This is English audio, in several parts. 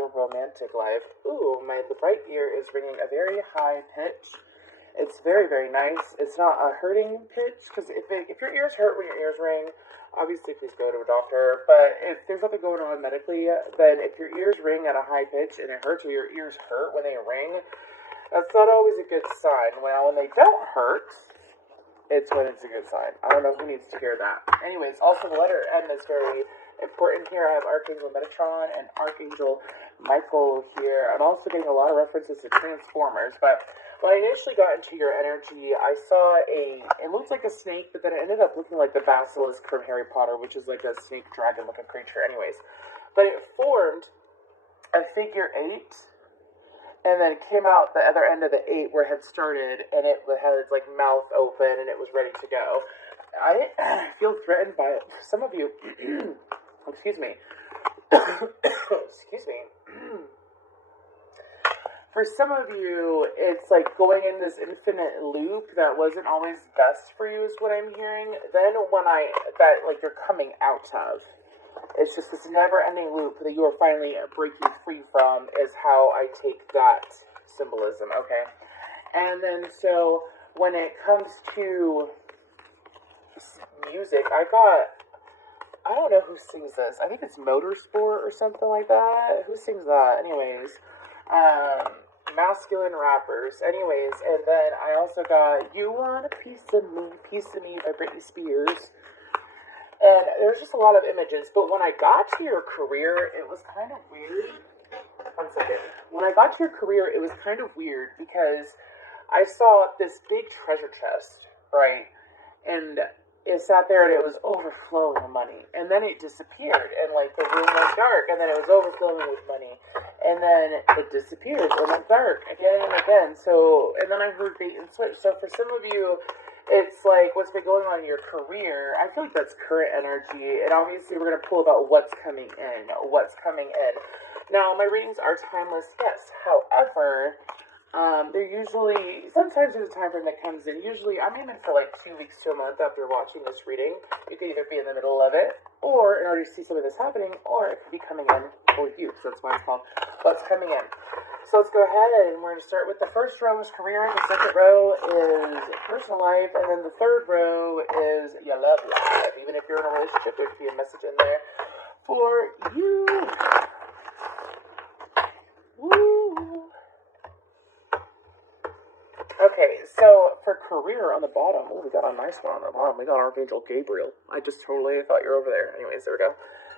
your romantic life. Ooh, my right ear is ringing a very high pitch. It's very, very nice. It's not a hurting pitch, because if your ears hurt when your ears ring, obviously please go to a doctor. But if there's nothing going on medically, then if your ears ring at a high pitch and it hurts, or your ears hurt when they ring, that's not always a good sign. Well, when they don't hurt, it's when it's a good sign. I don't know who needs to hear that. Anyways, also the letter M is very important here. I have Archangel Metatron and Archangel Michael here. I'm also getting a lot of references to Transformers, but when I initially got into your energy, I saw it looked like a snake, but then it ended up looking like the basilisk from Harry Potter, which is like a snake dragon looking creature anyways. But it formed a figure 8, and then it came out the other end of the 8 where it had started, and it had its like mouth open, and it was ready to go. I feel threatened by it. Some of you, excuse me, excuse me. For some of you, it's like going in this infinite loop that wasn't always best for you, is what I'm hearing. Then like you're coming out of. It's just this never-ending loop that you are finally breaking free from, is how I take that symbolism, okay? And then, so, when it comes to music, I don't know who sings this. I think it's Motorsport or something like that. Who sings that? Anyways, masculine rappers. Anyways, and then I also got You Want a Piece of Me by Britney Spears. And there's just a lot of images, but when I got to your career, it was kind of weird. One second. When I got to your career, it was kind of weird because I saw this big treasure chest, right? And it sat there and it was overflowing with money. And then it disappeared, and like the room went dark, and then it was overflowing with money. And then it disappeared and went dark again and again. So, and then I heard bait and switch. So for some of you, it's like what's been going on in your career. I feel like that's current energy, and obviously we're going to pull about what's coming in. Now, my readings are timeless, yes. However, they're usually, sometimes there's a time frame that comes in. Usually, I'm aiming for like 2 weeks to a month after watching this reading. You could either be in the middle of it, or in order to see some of this happening, or it could be coming in with you. So that's why it's called What's Coming In. So let's go ahead, and we're going to start with the first row is career, the second row is personal life, and then the third row is your love life. Even if you're in a relationship, there could be a message in there for you. Woo! Okay, so for career on the bottom, oh, we got a nice one on the bottom. We got Archangel Gabriel. I just totally thought you were over there. Anyways, there we go.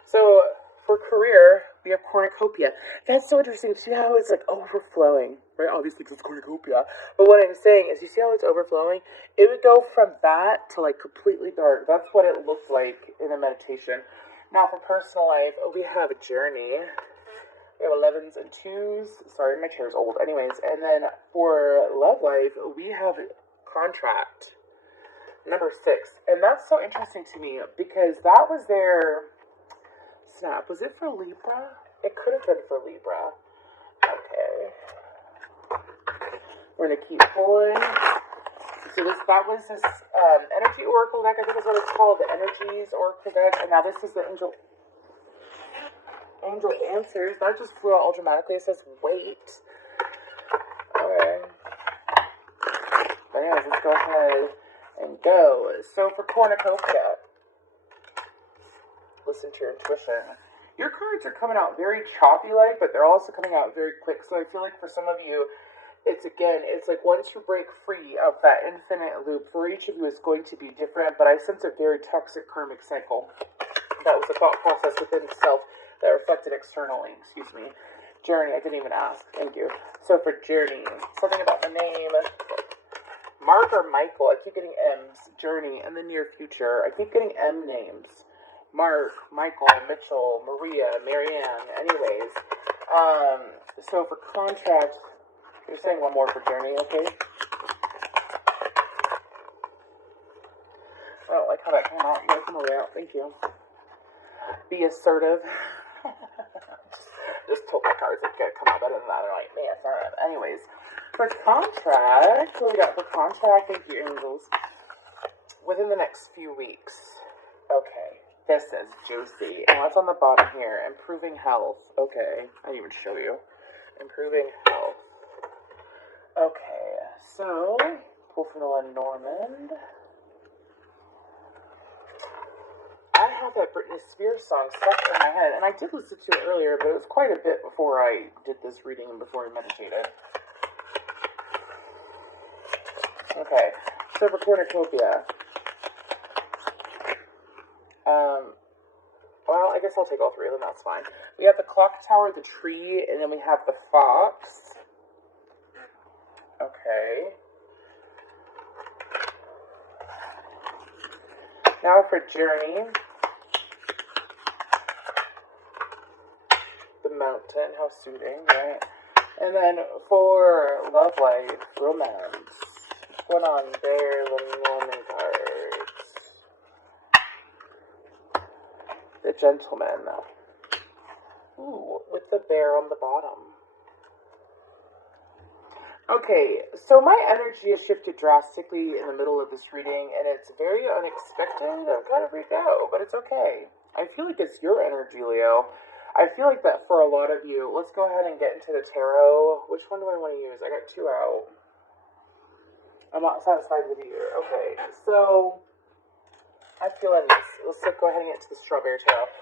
So for career, we have cornucopia. That's so interesting. See how it's like overflowing, right? Obviously, because it's cornucopia. But what I'm saying is, you see how it's overflowing? It would go from that to like completely dark. That's what it looked like in a meditation. Now for personal life, we have a journey. We have 11s and 2s. Sorry, my chair's old. Anyways, and then for love life, we have contract. Number 6. And that's so interesting to me because that was their... Snap. Was it for Libra? It could have been for Libra. Okay. We're going to keep pulling. So that was this energy oracle deck. I think is what it's called. The energies oracle deck. And now this is the angel answers. That just flew out automatically. It says wait. Okay. But anyways, let's go ahead and go. So for cornucopia, listen to your intuition. Your cards are coming out very choppy-like, but they're also coming out very quick. So I feel like for some of you, it's like once you break free of that infinite loop, for each of you it's going to be different, but I sense a very toxic karmic cycle. That was a thought process within itself that reflected externally. Excuse me. Journey, I didn't even ask. Thank you. So for Journey, something about the name. Mark or Michael, I keep getting M's. Journey, in the near future. I keep getting M names. Mark, Michael, Mitchell, Maria, Marianne, anyways. So for contract, you're saying one more for Journey, okay? I don't like how that came out. You gotta come away out, thank you. Be assertive. Just told my cards it's gonna come out better than that. They're like, man, assertive. Anyways, for contract, what we got for contract? Thank you, angels. Within the next few weeks. Okay. This is juicy. And what's on the bottom here? Improving health. Okay, I didn't even show you. Improving health. Okay, so pull from the Lenormand. I have that Britney Spears song stuck in my head, and I did listen to it earlier, but it was quite a bit before I did this reading and before I meditated. Okay, so for Cornucopia, well, I guess I'll take all three of them, that's fine. We have the clock tower, the tree, and then we have the fox. Okay. Now for Journey, the mountain, how soothing, right? And then for Love Life, Romance, what's going on there, Lenormand cards? The Gentleman. Ooh, with the bear on the bottom. Okay, so my energy has shifted drastically in the middle of this reading, and it's very unexpected. I'm kind of freaked out, but it's okay. I feel like it's your energy, Leo. I feel like that for a lot of you. Let's go ahead and get into the tarot. Which one do I want to use? I got two out. I'm not satisfied with either. Okay, so I'm feeling this. Let's go ahead and get into the strawberry tarot.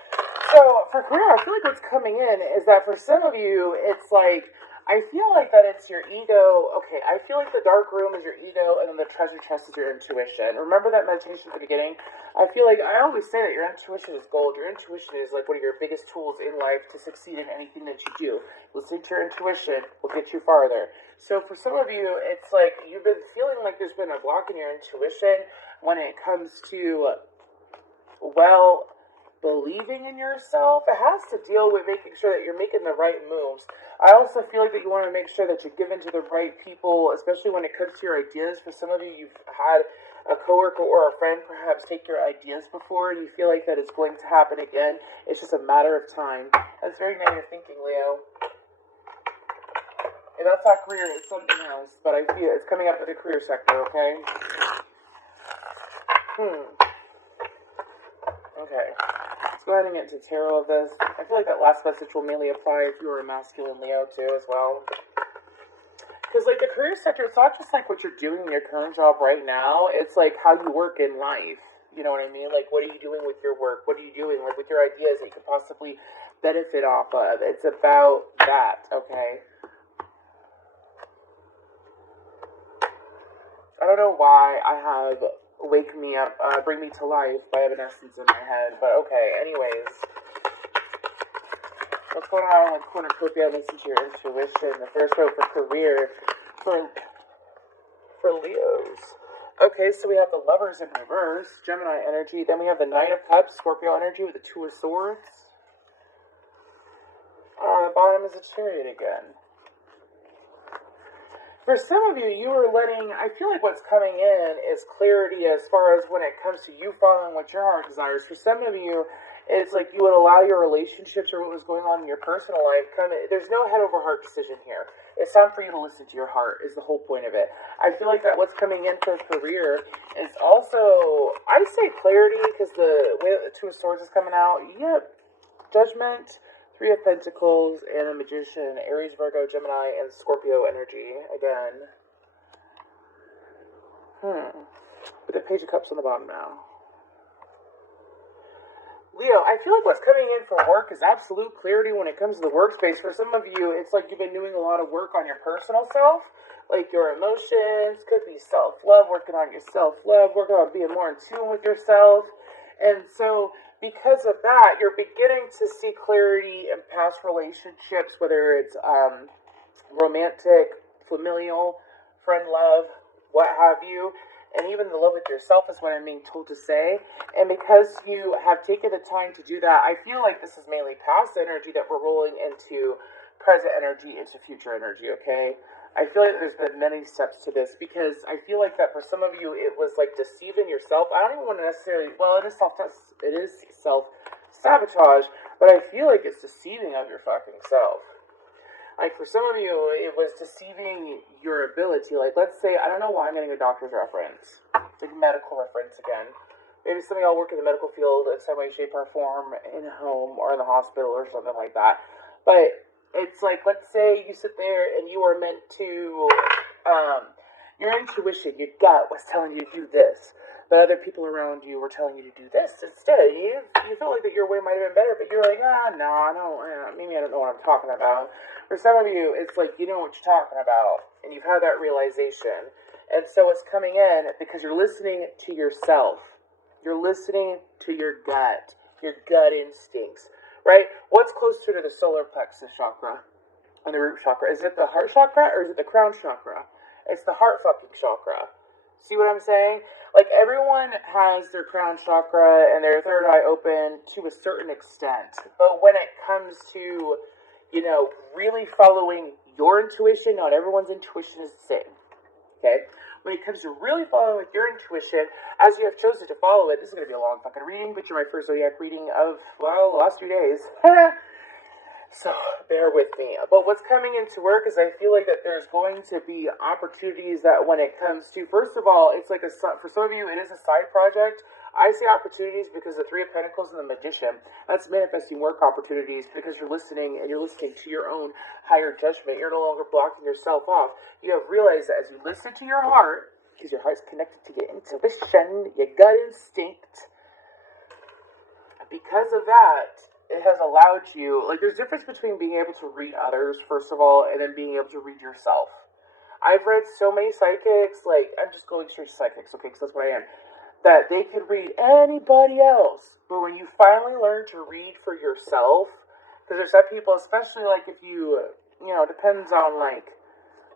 So for career, I feel like what's coming in is that for some of you, it's like, I feel like that it's your ego. Okay, I feel like the dark room is your ego, and then the treasure chest is your intuition. Remember that meditation at the beginning? I feel like I always say that your intuition is gold. Your intuition is like one of your biggest tools in life to succeed in anything that you do. Listening to your intuition will get you farther. So for some of you, it's like you've been feeling like there's been a block in your intuition when it comes to, well, believing in yourself. It has to deal with making sure that you're making the right moves. I also feel like that you want to make sure that you're given to the right people, especially when it comes to your ideas. For some of you, you've had a coworker or a friend perhaps take your ideas before, and you feel like that it's going to happen again. It's just a matter of time. That's very negative thinking, Leo. If that's not career, it's something else, but I feel it's coming up in the career sector, okay? Okay. Let's go ahead and get into tarot of this. I feel like that last message will mainly apply if you are a masculine Leo too as well. Because like the career sector, it's not just like what you're doing in your current job right now. It's like how you work in life. You know what I mean? Like what are you doing with your work? What are you doing like with your ideas that you could possibly benefit off of? It's about that, okay? I don't know why I have Wake Me Up, Bring Me to Life by Evanescence in my head, but okay, anyways. What's going on with Cornucopia? Listen to your intuition. The first row for career for Leos. Okay, so we have the Lovers in reverse, Gemini energy. Then we have the Knight of Cups, Scorpio energy with the Two of Swords. On the bottom is the Chariot again. For some of you, you are letting, I feel like what's coming in is clarity as far as when it comes to you following what your heart desires. For some of you, it's like you would allow your relationships or what was going on in your personal life. There's no head over heart decision here. It's time for you to listen to your heart is the whole point of it. I feel like that what's coming in for career is also, I say clarity because the way that the Two of Swords is coming out. Yep. Judgment. Three of Pentacles and a Magician, Aries, Virgo, Gemini, and Scorpio energy again. With the Page of Cups on the bottom now. Leo, I feel like what's coming in for work is absolute clarity when it comes to the workspace. For some of you, it's like you've been doing a lot of work on your personal self, like your emotions, could be self-love, working on your self-love, working on being more in tune with yourself. And so because of that, you're beginning to see clarity in past relationships, whether it's romantic, familial, friend love, what have you, and even the love with yourself is what I'm being told to say. And because you have taken the time to do that, I feel like this is mainly past energy that we're rolling into present energy, into future energy, okay? I feel like there's been many steps to this because I feel like that for some of you it was like deceiving yourself. I don't even want to necessarily, well, it is self-sabotage, but I feel like it's deceiving of your fucking self. Like for some of you, it was deceiving your ability. Like let's say, I don't know why I'm getting a doctor's reference, like medical reference again. Maybe some of y'all work in the medical field in some way, shape, or form, in a home or in the hospital or something like that. But it's like, let's say you sit there and you are meant to, your intuition, your gut was telling you to do this, but other people around you were telling you to do this instead. You felt like that your way might have been better, but you're like, no, I don't, maybe I don't know what I'm talking about. For some of you, it's like you know what you're talking about, and you've had that realization. And so it's coming in because you're listening to yourself. You're listening to your gut instincts, right? What's closer to the solar plexus chakra and the root chakra? Is it the heart chakra or is it the crown chakra? It's the heart fucking chakra. See what I'm saying? Like, everyone has their crown chakra and their third eye open to a certain extent. But when it comes to, really following your intuition, not everyone's intuition is the same. Okay? When it comes to really following with your intuition, as you have chosen to follow it, this is going to be a long fucking reading, but you're my first zodiac reading of, the last few days. So, bear with me. But what's coming into work is I feel like that there's going to be opportunities that when it comes to, first of all, it's like for some of you, it is a side project. I see opportunities because the Three of Pentacles and the Magician, that's manifesting work opportunities because you're listening and you're listening to your own higher judgment. You're no longer blocking yourself off. You have realized that as you listen to your heart, because your heart's connected to your intuition, your gut instinct, because of that, it has allowed you, like, there's a difference between being able to read others, first of all, and then being able to read yourself. I've read so many psychics, like, I'm just going straight to psychics, okay, because that's what I am, that they could read anybody else. But when you finally learn to read for yourself, because there's some people, especially, like, if you, depends on, like,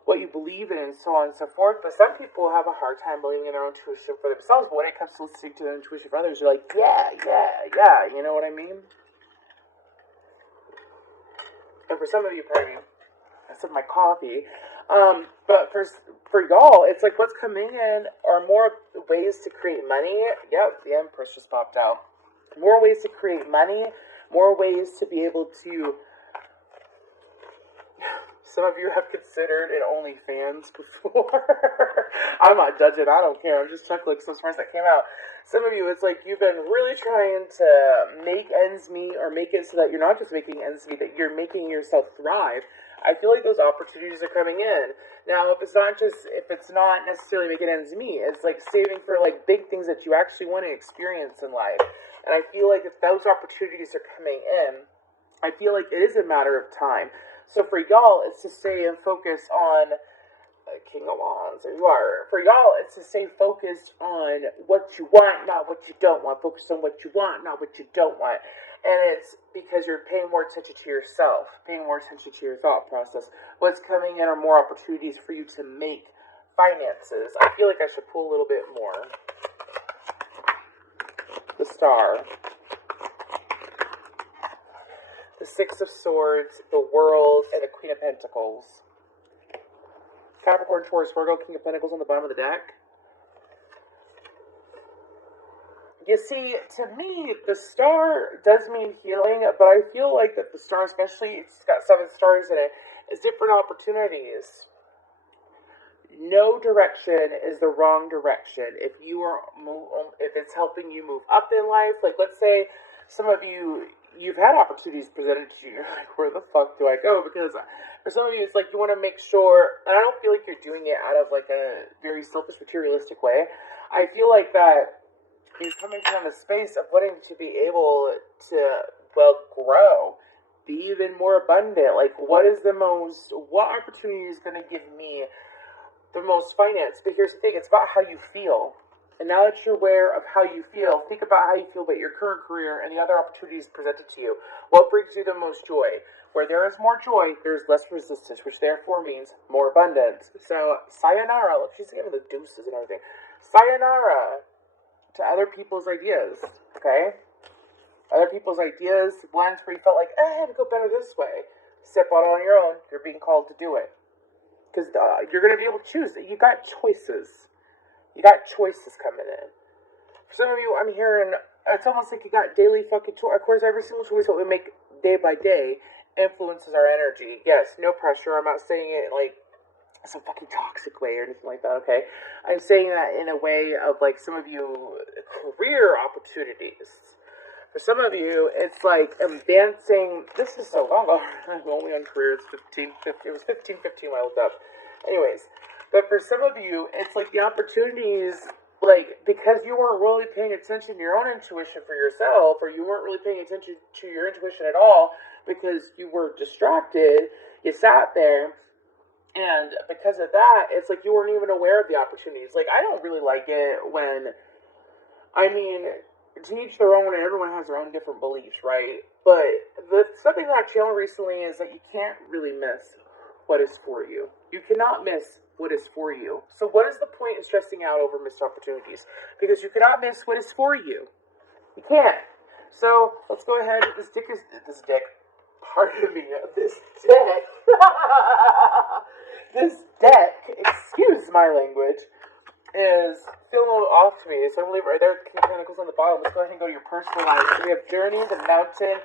what you believe in and so on and so forth, but some people have a hard time believing in their own intuition for themselves, but when it comes to listening to their intuition for others, you're like, yeah, you know what I mean? And for some of you, pardon me, I said my coffee. But for y'all, it's like what's coming in are more ways to create money. Yep, the Empress just popped out. More ways to create money, more ways to be able to. Some of you have considered an OnlyFans before. I'm not judging, I don't care. I'm just chuckling some words that came out. Some of you, it's like you've been really trying to make ends meet or make it so that you're not just making ends meet, that you're making yourself thrive. I feel like those opportunities are coming in. Now, if it's not necessarily making ends meet, it's like saving for like big things that you actually want to experience in life. And I feel like if those opportunities are coming in, I feel like it is a matter of time. So for y'all, it's to stay and focus on King of Wands, there you are. For y'all, it's to stay focused on what you want, not what you don't want. Focus on what you want, not what you don't want. And it's because you're paying more attention to yourself, paying more attention to your thought process. What's coming in are more opportunities for you to make finances. I feel like I should pull a little bit more. The Star. The Six of Swords, the World, and the Queen of Pentacles. Capricorn, Taurus, Virgo, King of Pentacles on the bottom of the deck. You see, to me, the Star does mean healing, but I feel like that the Star, especially, it's got 7 stars in it, is different opportunities. No direction is the wrong direction. If it's helping you move up in life, like let's say some of you've had opportunities presented to you, like where the fuck do I go? Because for some of you, it's like you want to make sure, and I don't feel like you're doing it out of like a very selfish, materialistic way. I feel like that you're coming from a space of wanting to be able to, grow, be even more abundant. Like, what opportunity is going to give me the most finance? But here's the thing, it's about how you feel. And now that you're aware of how you feel, think about how you feel about your current career and the other opportunities presented to you. What brings you the most joy? Where there is more joy, there is less resistance, which therefore means more abundance. So, sayonara. Look, she's giving the deuces and everything. Sayonara to other people's ideas, okay? Other people's ideas, ones where you felt like, it would go better this way. Step out on your own. You're being called to do it. Because you're going to be able to choose. You got choices. You got choices coming in. For some of you, I'm hearing, it's almost like you got daily fucking choice. Of course, every single choice that we make day by day influences our energy. Yes, no pressure. I'm not saying it like some fucking toxic way or anything like that, okay? I'm saying that in a way of like some of you career opportunities. For some of you, it's like advancing. This is so long. I'm only on career. It's 15, 15. It was 15, 15 when I looked up. Anyways, but for some of you, it's like the opportunities, like because you weren't really paying attention to your own intuition for yourself, or you weren't really paying attention to your intuition at all because you were distracted. You sat there, and because of that, it's like you weren't even aware of the opportunities. Like I don't really like it when, I mean, to each their own, and everyone has their own different beliefs, right? But something that I channeled recently is that you can't really miss what is for you. You cannot miss what is for you. So what is the point of stressing out over missed opportunities? Because you cannot miss what is for you. You can't. So let's go ahead. This dick. Pardon me. This deck. This deck. Excuse my language. Is feeling a little off to me. So I'm going to leave it right there. King of Pentacles on the bottom. Let's go ahead and go to your personal life. So we have Journey, the Mountain,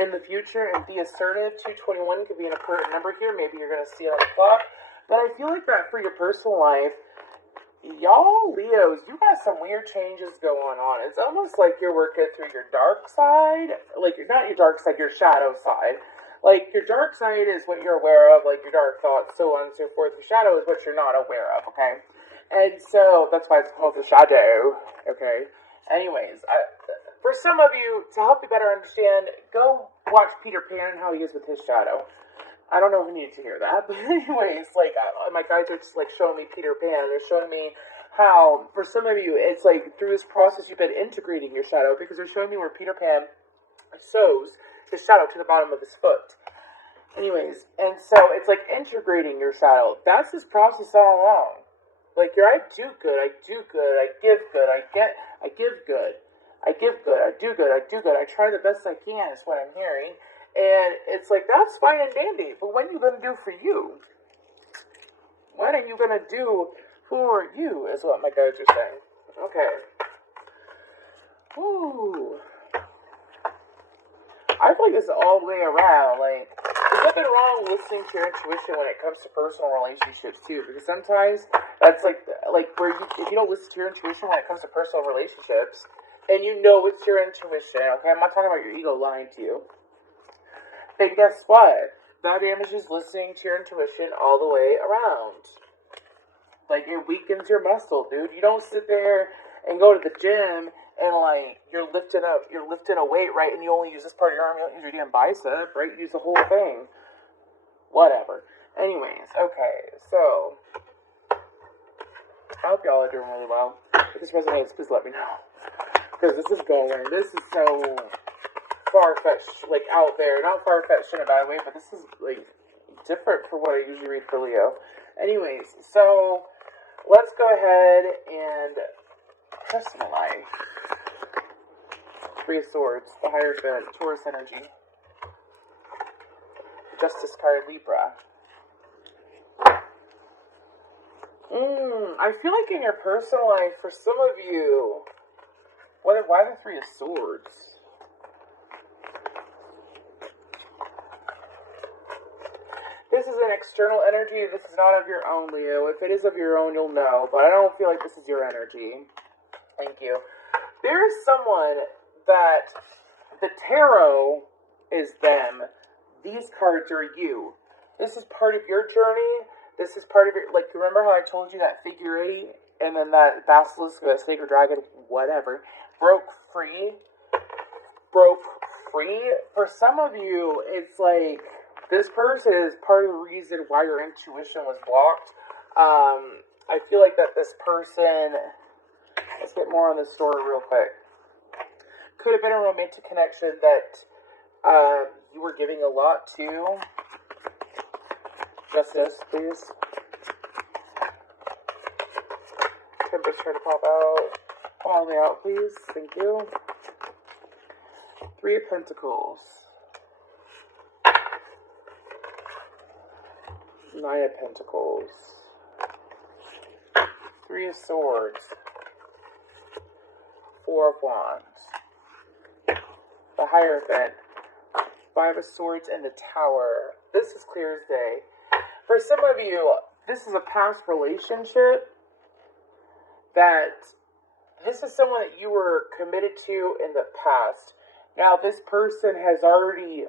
in the future, and Be Assertive. 221 could be an important number here. Maybe you're going to see it on the clock. But I feel like that for your personal life, y'all Leos, you got some weird changes going on. It's almost like you're working through your dark side. Like, not your dark side, your shadow side. Like, your dark side is what you're aware of, like your dark thoughts, so on and so forth. Your shadow is what you're not aware of, okay? And so, that's why it's called the shadow, okay? Anyways, for some of you, to help you better understand, go watch Peter Pan and how he is with his shadow. I don't know who needed to hear that, but anyways, like, my guides are just, like, showing me Peter Pan. They're showing me how, for some of you, it's like, through this process, you've been integrating your shadow, because they're showing me where Peter Pan sews his shadow to the bottom of his foot. Anyways, and so, it's like integrating your shadow. That's this process all along. Like, I do good, I do good, I give good, I give good, I give good, I do good, I do good, I try the best I can, is what I'm hearing. And it's like, that's fine and dandy, but when are you going to do for you? When are you going to do for you, is what my guides are saying. Okay. Ooh. I feel like this is all the way around, like, there's nothing wrong with listening to your intuition when it comes to personal relationships, too, because sometimes that's like where you, if you don't listen to your intuition when it comes to personal relationships, and you know it's your intuition, okay, I'm not talking about your ego lying to you, then guess what? That damages listening to your intuition all the way around. Like, it weakens your muscle, dude. You don't sit there and go to the gym and, like, you're lifting a weight, right, and you only use this part of your arm, you don't use your damn bicep, right? You use the whole thing. Whatever. Anyways, okay, so I hope y'all are doing really well. If this resonates, please let me know. Because this is so far-fetched, like, out there. Not far-fetched in a bad way, but this is, like, different for what I usually read for Leo. Anyways, so let's go ahead and personal life. Three of Swords, the Hierophant, Taurus energy. Justice card, Libra. I feel like in your personal life, for some of you, why the Three of Swords? This is an external energy. This is not of your own, Leo. If it is of your own, you'll know. But I don't feel like this is your energy. Thank you. There is someone that the tarot is them. These cards are you. This is part of your journey. This is part of your, like, remember how I told you that figure 8 and then that basilisk, that sacred dragon, whatever, broke free? For some of you, it's like, this person is part of the reason why your intuition was blocked. I feel like that this person, let's get more on this story real quick. Could have been a romantic connection that you were giving a lot to. Justice, please. Temper's trying to pop out. All the way out, please. Thank you. Three of Pentacles. Nine of Pentacles. Three of Swords. Four of Wands. The Hierophant. Five of Swords and the Tower. This is clear as day. For some of you, this is a past relationship that this is someone that you were committed to in the past. Now, this person has already,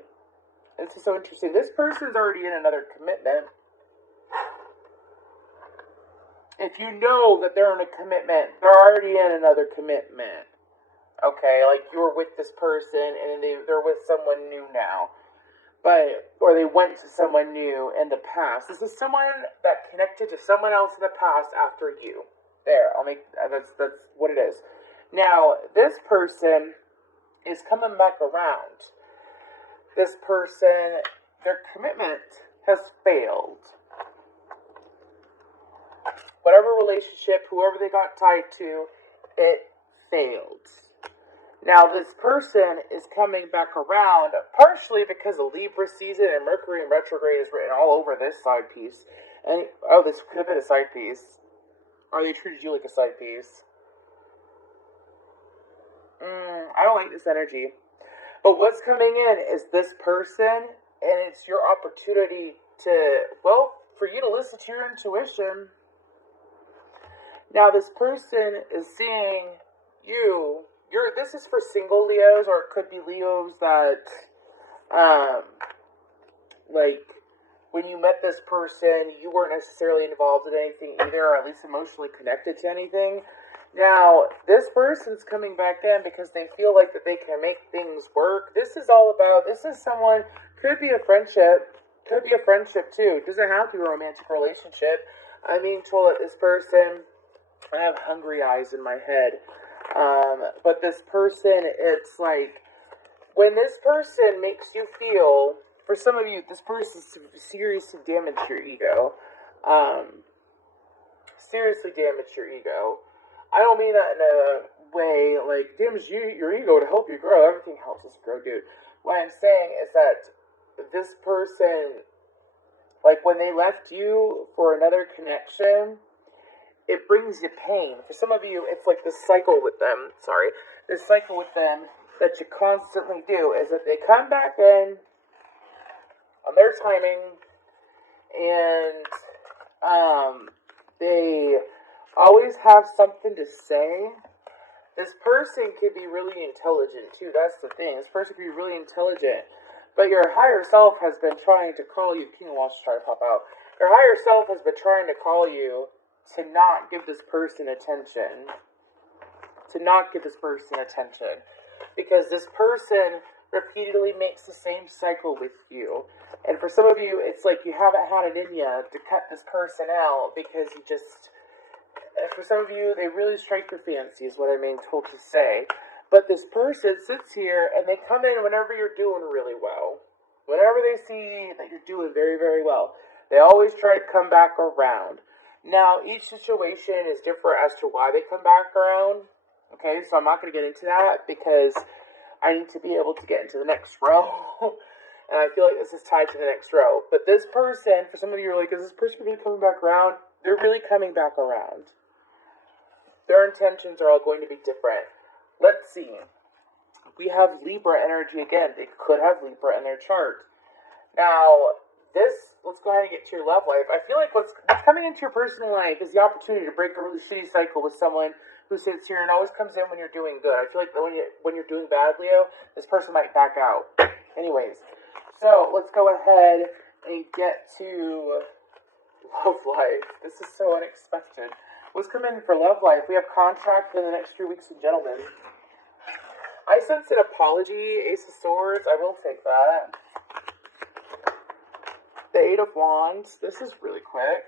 this is so interesting, this person's already in another commitment. If you know that they're in a commitment, they're already in another commitment. Okay, like you were with this person and they're with someone new now. Or they went to someone new in the past. This is someone that connected to someone else in the past after you. There, that's what it is. Now, this person is coming back around. This person, their commitment has failed. Whatever relationship, whoever they got tied to, it failed. Now, this person is coming back around, partially because of Libra season and Mercury in retrograde is written all over this side piece. And, oh, this could have been a side piece. Or they treated you like a side piece. I don't like this energy. But what's coming in is this person, and it's your opportunity to, well, for you to listen to your intuition. Now, this person is seeing you. This is for single Leos, or it could be Leos that, like, when you met this person, you weren't necessarily involved in anything either, or at least emotionally connected to anything. Now, this person's coming back in because they feel like that they can make things work. This is someone, could be a friendship too. It doesn't have to be a romantic relationship. I'm being told that this person, I have hungry eyes in my head. But this person, it's like, when this person makes you feel, for some of you, this person seriously damaged your ego. Seriously damaged your ego. I don't mean that in a way, like, damage your ego to help you grow. Everything helps us grow, dude. What I'm saying is that this person, like, when they left you for another connection, it brings you pain. For some of you, it's like this cycle with them. This cycle with them that you constantly do is that they come back in on their timing, and they always have something to say. This person could be really intelligent too. That's the thing. This person could be really intelligent, but your higher self has been trying to call you. King of Wands trying to pop out. Your higher self has been trying to call you to not give this person attention. Because this person repeatedly makes the same cycle with you. And for some of you, it's like you haven't had it in you to cut this person out because you just... For some of you, they really strike your fancy, is what I'm being told to say. But this person sits here and they come in whenever you're doing really well. Whenever they see that you're doing very, very well, they always try to come back around. Now, each situation is different as to why they come back around. Okay, so I'm not going to get into that because I need to be able to get into the next row. And I feel like this is tied to the next row. But this person, for some of you are like, is this person really coming back around? They're really coming back around. Their intentions are all going to be different. Let's see. We have Libra energy again. They could have Libra in their chart. Now, let's go ahead and get to your love life. I feel like what's coming into your personal life is the opportunity to break a really shitty cycle with someone who sits here and always comes in when you're doing good. I feel like when you're doing bad, Leo, this person might back out. Anyways, so let's go ahead and get to love life. This is so unexpected. Let's come in for love life. We have contract in the next few weeks, and gentlemen. I sense an apology, Ace of Swords. I will take that. The Eight of Wands. This is really quick.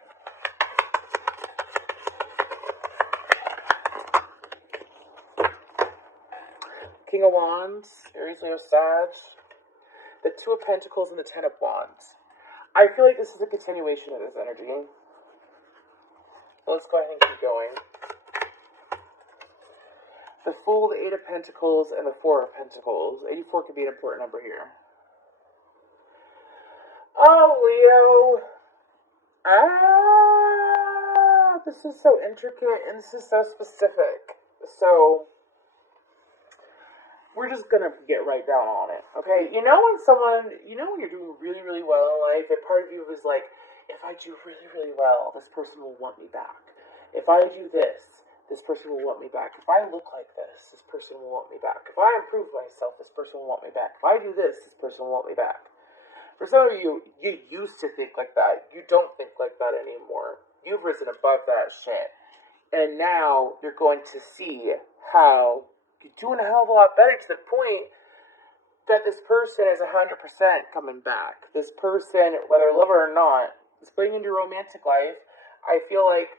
King of Wands. Aries, Leo, Sag. The Two of Pentacles and the Ten of Wands. I feel like this is a continuation of this energy. So let's go ahead and keep going. The Fool, the Eight of Pentacles, and the Four of Pentacles. 84 could be an important number here. Oh, Leo. This is so intricate and this is so specific. So, we're just gonna get right down on it, okay? You know when you're doing really, really well in life, a part of you is like, if I do really, really well, this person will want me back. If I do this person will want me back. If I look like this person will want me back. If I improve myself, this person will want me back. If I do this person will want me back. For some of you, you used to think like that. You don't think like that anymore. You've risen above that shit. And now you're going to see how you're doing a hell of a lot better, to the point that this person is 100% coming back. This person, whether lover or not, is putting into your romantic life. I feel like,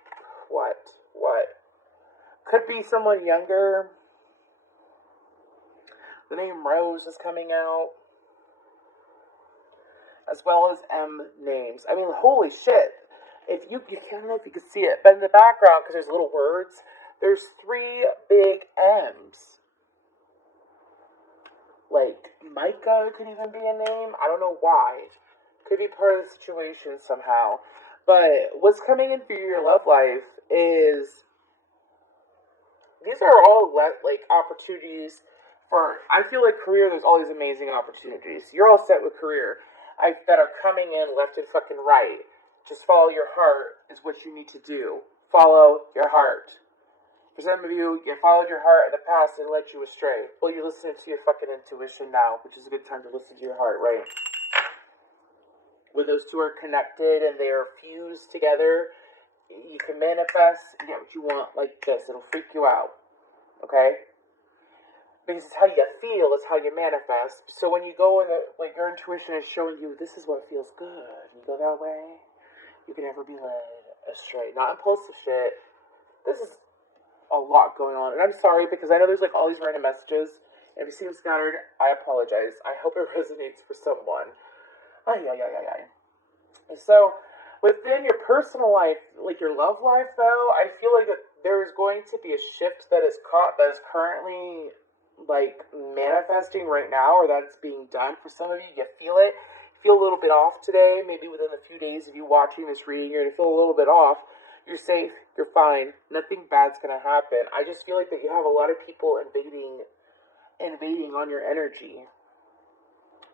what? Could be someone younger. The name Rose is coming out, as well as M names. I mean, holy shit. If you I don't know if you can see it, but in the background, because there's little words, there's 3 big M's. Like, Micah could even be a name. I don't know why. Could be part of the situation somehow. But what's coming in for your love life is, these are all like opportunities for, I feel like career, there's all these amazing opportunities. You're all set with career that are coming in left and fucking right. Just follow your heart is what you need to do. Follow your heart. For some of you, you followed your heart in the past and led you astray. Well, you're listening to your fucking intuition now, which is a good time to listen to your heart, right? When those two are connected and they are fused together, you can manifest and get what you want like this. It'll freak you out. Okay? Because it's how you feel, it's how you manifest. So when you go in like your intuition is showing you this is what feels good, you go that way, you can never be led astray. Not impulsive shit. This is a lot going on. And I'm sorry, because I know there's like all these random messages. And if you see them scattered, I apologize. I hope it resonates for someone. Ay. So, within your personal life, like your love life though, I feel like that there is going to be a shift that is currently like manifesting right now, or that's being done. For some of you, you feel it. Feel a little bit off today. Maybe within a few days of you watching this reading, you're going to feel a little bit off. You're safe. You're fine. Nothing bad's going to happen. I just feel like that you have a lot of people invading on your energy.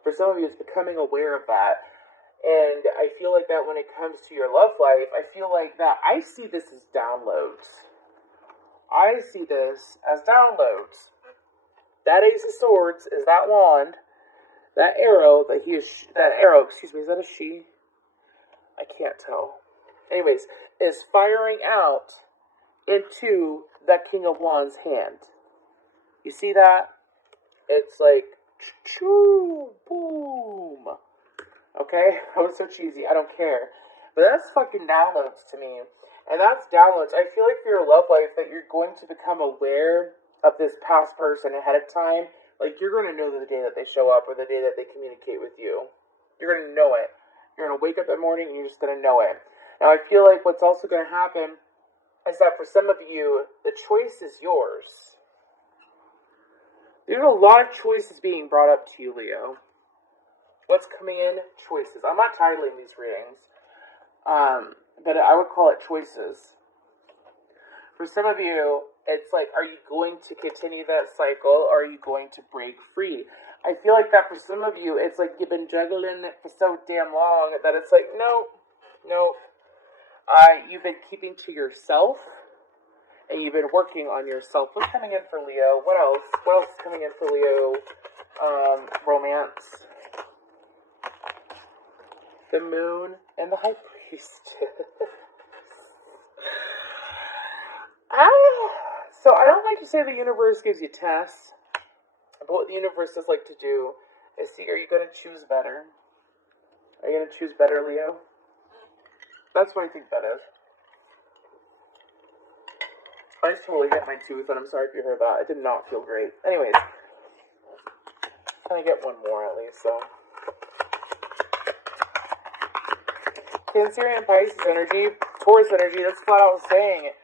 For some of you, it's becoming aware of that. And I feel like that when it comes to your love life, I feel like that I see this as downloads. I see this as downloads. That Ace of Swords is that wand, that arrow, is that a she? I can't tell. Anyways, is firing out into that King of Wands hand. You see that? It's like, choo, boom. Okay? That was so cheesy. I don't care. But that's fucking downloads to me. And that's downloads. I feel like for your love life that you're going to become aware of this past person ahead of time. Like, you're going to know the day that they show up or the day that they communicate with you. You're going to know it. You're going to wake up that morning and you're just going to know it. Now, I feel like what's also going to happen is that for some of you, the choice is yours. There's a lot of choices being brought up to you, Leo. What's coming in? Choices. I'm not titling these readings, but I would call it choices. For some of you, it's like, are you going to continue that cycle, or are you going to break free? I feel like that for some of you, it's like you've been juggling it for so damn long that it's like, no. You've been keeping to yourself, and you've been working on yourself. What's coming in for Leo? What else? What else is coming in for Leo? Romance. The Moon and the High Priest. So I don't like to say the universe gives you tests, but what the universe does like to do is see, are you going to choose better? Are you going to choose better, Leo? That's what I think that is. I just totally hit my tooth, and I'm sorry if you heard that. It did not feel great. Anyways, I'm going to get one more at least, so. Cancerian Pisces energy, Taurus energy, that's flat out saying,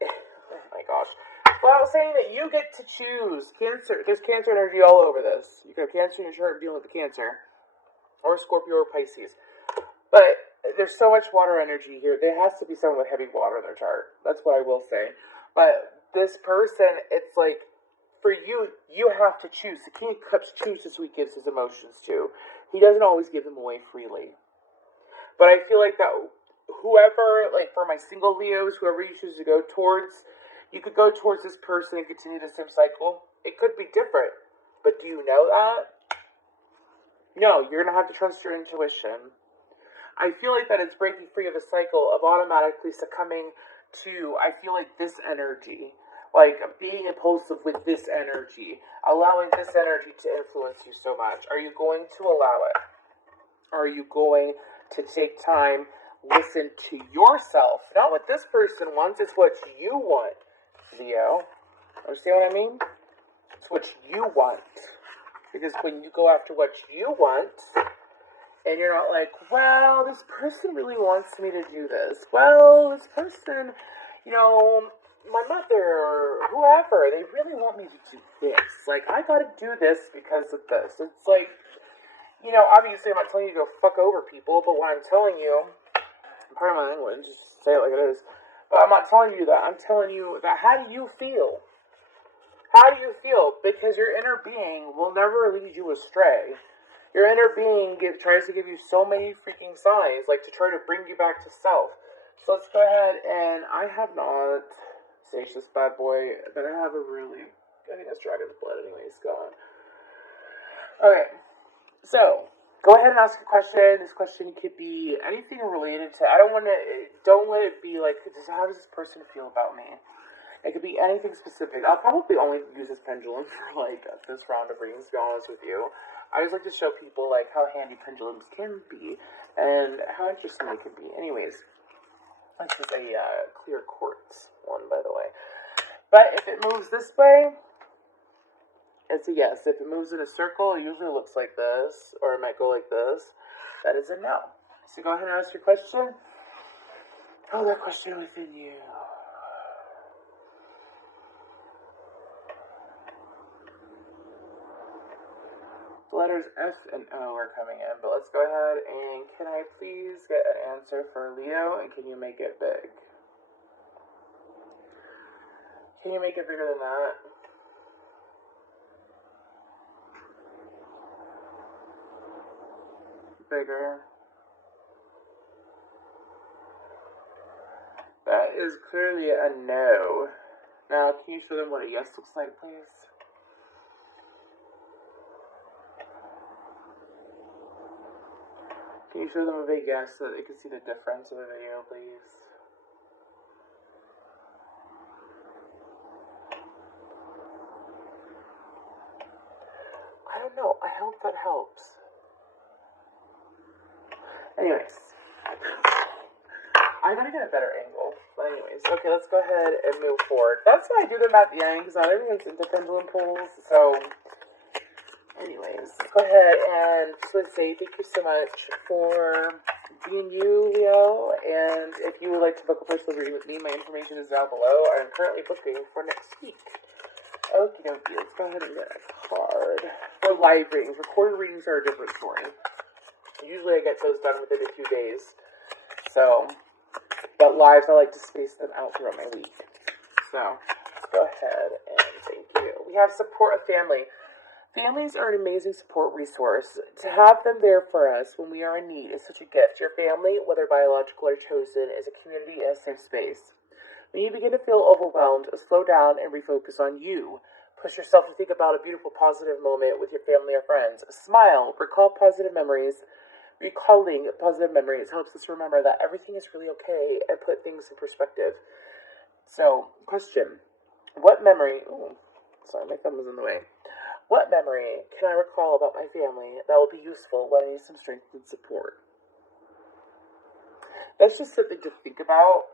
oh my gosh, flat out saying that you get to choose. Cancer, there's Cancer energy all over this. You can have Cancer in your chart dealing with the Cancer, or Scorpio or Pisces. But there's so much water energy here. There has to be someone with heavy water in their chart. That's what I will say. But this person, it's like, for you, you have to choose. The King of Cups chooses who he gives his emotions to. He doesn't always give them away freely. But I feel like that whoever, like for my single Leos, whoever you choose to go towards, you could go towards this person and continue the same cycle. It could be different, but do you know that? No, you're gonna have to trust your intuition. I feel like that it's breaking free of a cycle of automatically succumbing to, I feel like, this energy. Like being impulsive with this energy, allowing this energy to influence you so much. Are you going to allow it? Are you going to take time, listen to yourself? Not what this person wants, it's what you want, Leo. Understand what I mean? It's what you want. Because when you go after what you want, and you're not like, well, this person really wants me to do this. Well, this person, my mother or whoever, they really want me to do this. Like, I gotta do this because of this. It's like, obviously I'm not telling you to go fuck over people, but what I'm telling you, pardon my language, just say it like it is, but I'm not telling you that. I'm telling you that how do you feel? How do you feel? Because your inner being will never lead you astray. Your inner being tries to give you so many freaking signs, like to try to bring you back to self. So let's go ahead, and I have not staged this bad boy, but I have I think it's Dragon's Blood anyways, going. Okay, so go ahead and ask a question. This question could be anything related to, don't let it be like, how does this person feel about me? It could be anything specific. I'll probably only use this pendulum for this round of readings, to be honest with you. I just like to show people how handy pendulums can be and how interesting they can be. Anyways, this is a clear quartz one, by the way. But if it moves this way, it's a yes. If it moves in a circle, it usually looks like this, or it might go like this. That is a no. So go ahead and ask your question. Oh, that question within you. The letters F and O are coming in, but let's go ahead and can I please get an answer for Leo, and can you make it big? Can you make it bigger than that? Bigger. That is clearly a no. Now, can you show them what a yes looks like, please? Can you show them a big yes so that they can see the difference in the video, please? I don't know. I hope that helps. Anyways. I gotta get a better angle. But anyways, okay, let's go ahead and move forward. That's why I do them at the end, because not everyone's into pendulum pulls. So, anyways, let's go ahead and just want to say thank you so much for being you, Leo. And if you would like to book a personal reading with me, my information is down below. I'm currently booking for next week. Okie dokie, let's go ahead and get a card. For live readings, recorded readings are a different story. Usually I get those done within a few days. So, but lives, I like to space them out throughout my week. So, let's go ahead and thank you. We have support of family. Families are an amazing support resource. To have them there for us when we are in need is such a gift. Your family, whether biological or chosen, is a community and a safe space. When you begin to feel overwhelmed, slow down and refocus on you. Push yourself to think about a beautiful, positive moment with your family or friends. Smile, recall positive memories. Recalling positive memories helps us remember that everything is really okay and put things in perspective. So, question. What memory... Ooh, sorry, my thumb was in the way. What memory can I recall about my family that will be useful when I need some strength and support? That's just something to think about.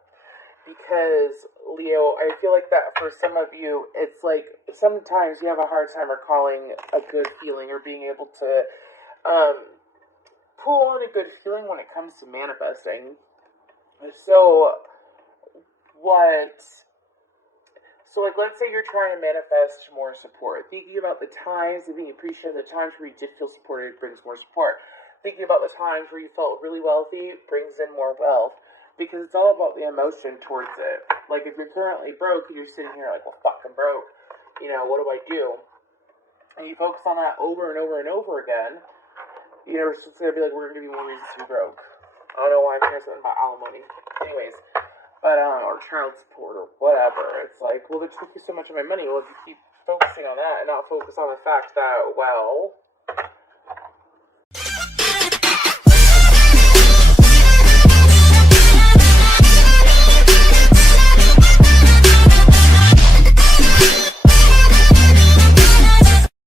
Because, Leo, I feel like that for some of you, it's like sometimes you have a hard time recalling a good feeling or being able to pull on a good feeling when it comes to manifesting. So, let's say you're trying to manifest more support. Thinking about the times and being appreciative of the times where you did feel supported brings more support. Thinking about the times where you felt really wealthy brings in more wealth. Because it's all about the emotion towards it. Like, if you're currently broke and you're sitting here like, well, fuck, I'm broke. What do I do? And you focus on that over and over and over again, it's just going to be like, we're going to give you more reasons to be broke. I don't know why I'm hearing something about alimony. Anyways, but, or child support or whatever. It's like, well, they took you so much of my money. Well, if you keep focusing on that and not focus on the fact that, well,